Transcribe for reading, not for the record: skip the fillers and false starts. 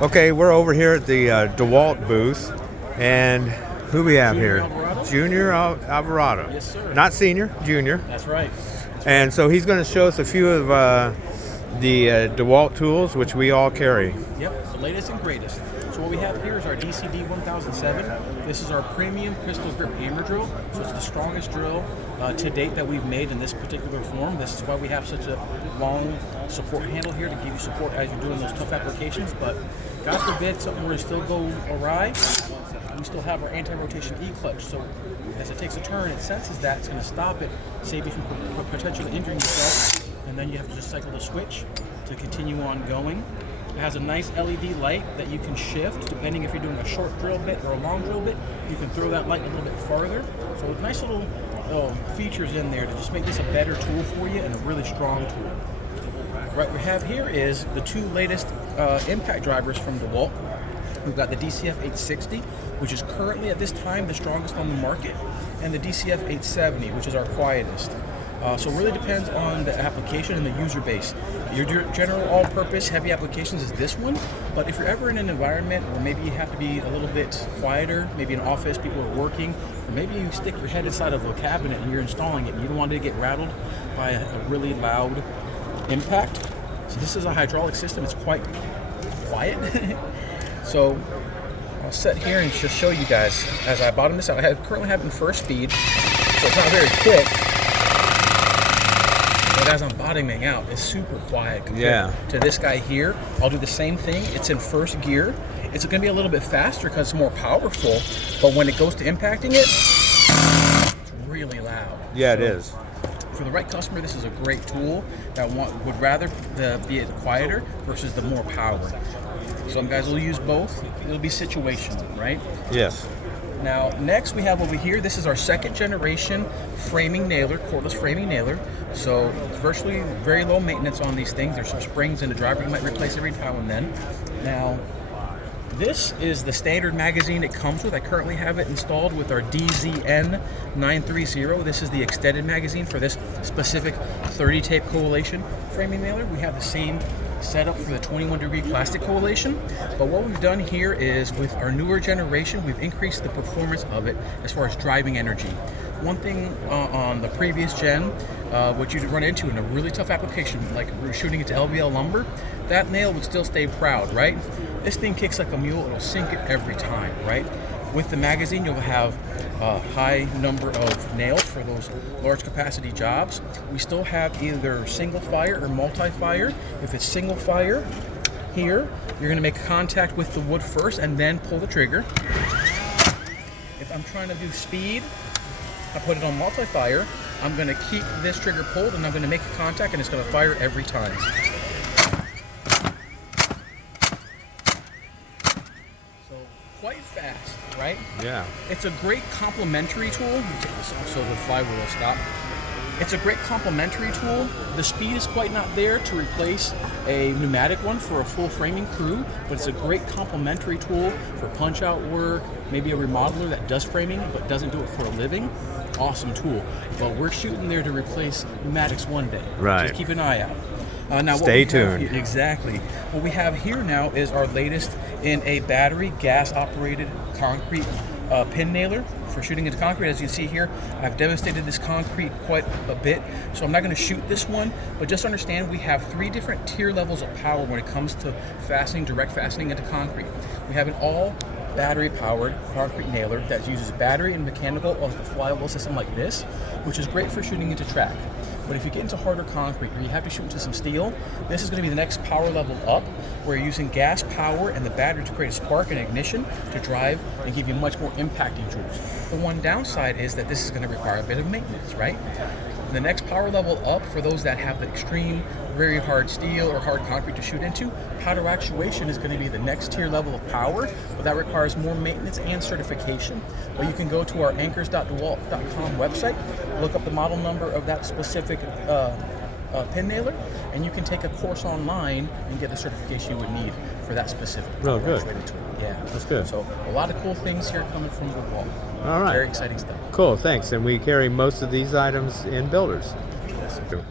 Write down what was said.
Okay, we're over here at the Dewalt booth, and who we have Junior here? Alvarado? Junior Alvarado. Yes, sir. Not senior, junior. That's right. And so he's going to show us a few of the Dewalt tools, which we all carry. Yep, the latest and greatest. So what we have here is our DCD 1007. This is our premium pistol grip hammer drill. So it's the strongest drill to date that we've made in this particular form. This is why we have such a long support handle here to give you support as you're doing those tough applications. But God forbid something were to still go awry, we still have our anti-rotation E-clutch. So as it takes a turn, it senses that, it's going to stop it, save you from potentially injuring yourself, and then you have to just cycle the switch to continue on going. It has a nice LED light that you can shift depending if you're doing a short drill bit or a long drill bit. You can throw that light a little bit farther. So nice little features in there to just make this a better tool for you and a really strong tool. What we have here is the two latest impact drivers from Dewalt. We've got the DCF 860, which is currently at this time the strongest on the market, and the DCF 870, which is our quietest. So it really depends on the application and the user base. Your general all-purpose heavy applications is this one, but if you're ever in an environment where maybe you have to be a little bit quieter, maybe an office, people are working, or maybe you stick your head inside of a cabinet and you're installing it and you don't want it to get rattled by a really loud impact. So this is a hydraulic system, it's quite quiet. So I'll sit here and just show you guys as I bottom this out. I currently have it in first speed, so it's not very quick. But as I'm bottoming out, it's super quiet compared to this guy here. I'll do the same thing. It's in first gear. It's going to be a little bit faster because it's more powerful, but when it goes to impacting it, it's really loud. Yeah, it is. For the right customer, this is a great tool that would rather be it quieter versus the more power. Some guys will use both. It'll be situational, right? Yes. Now, next we have over here, this is our second generation framing nailer, cordless framing nailer. So it's virtually very low maintenance on these things. There's some springs in the driver you might replace every now and then. Now, this is the standard magazine it comes with. I currently have it installed with our DZN 930. This is the extended magazine for this specific 30 tape coalition framing nailer. We have the same setup for the 21 degree plastic coalition, but what we've done here is with our newer generation, we've increased the performance of it as far as driving energy. One thing on the previous gen, what you'd run into in a really tough application, like we're shooting into LVL lumber, that nail would still stay proud, right? This thing kicks like a mule, it'll sink it every time, right? With the magazine, you'll have a high number of nails for those large capacity jobs. We still have either single fire or multi-fire. If it's single fire, here, you're gonna make contact with the wood first and then pull the trigger. If I'm trying to do speed, I put it on multi-fire. I'm gonna keep this trigger pulled and I'm gonna make contact and it's gonna fire every time. Quite fast, right? Yeah. It's a great complementary tool. Let me take this off so the flywheel will stop. It's a great complementary tool. The speed is quite not there to replace a pneumatic one for a full framing crew, but it's a great complementary tool for punch out work, maybe a remodeler that does framing but doesn't do it for a living. Awesome tool. But we're shooting there to replace pneumatics one day. Right. Just keep an eye out. Now Stay tuned. Exactly. What we have here now is our latest in a battery gas operated concrete pin nailer for shooting into concrete. As you see here, I've devastated this concrete quite a bit, so I'm not going to shoot this one, but just understand we have 3 different tier levels of power when it comes to fastening, direct fastening into concrete. We have an all battery powered concrete nailer that uses battery and mechanical of the flywheel system like this, which is great for shooting into track. But if you get into harder concrete or you have to shoot into some steel, this is going to be the next power level up, where you're using gas power and the battery to create a spark and ignition to drive and give you much more impacting joules. The one downside is that this is going to require a bit of maintenance, right? The next power level up for those that have the extreme, very hard steel or hard concrete to shoot into, powder actuation is going to be the next tier level of power, but that requires more maintenance and certification. But you can go to our anchors.dewalt.com website, look up the model number of that specific pin nailer, and you can take a course online and get the certification you would need for that specific Oh, good. tool. Yeah, That's good. So a lot of cool things here coming from Dewalt. All right. Very exciting stuff. Cool, thanks. And we carry most of these items in builders. Yes.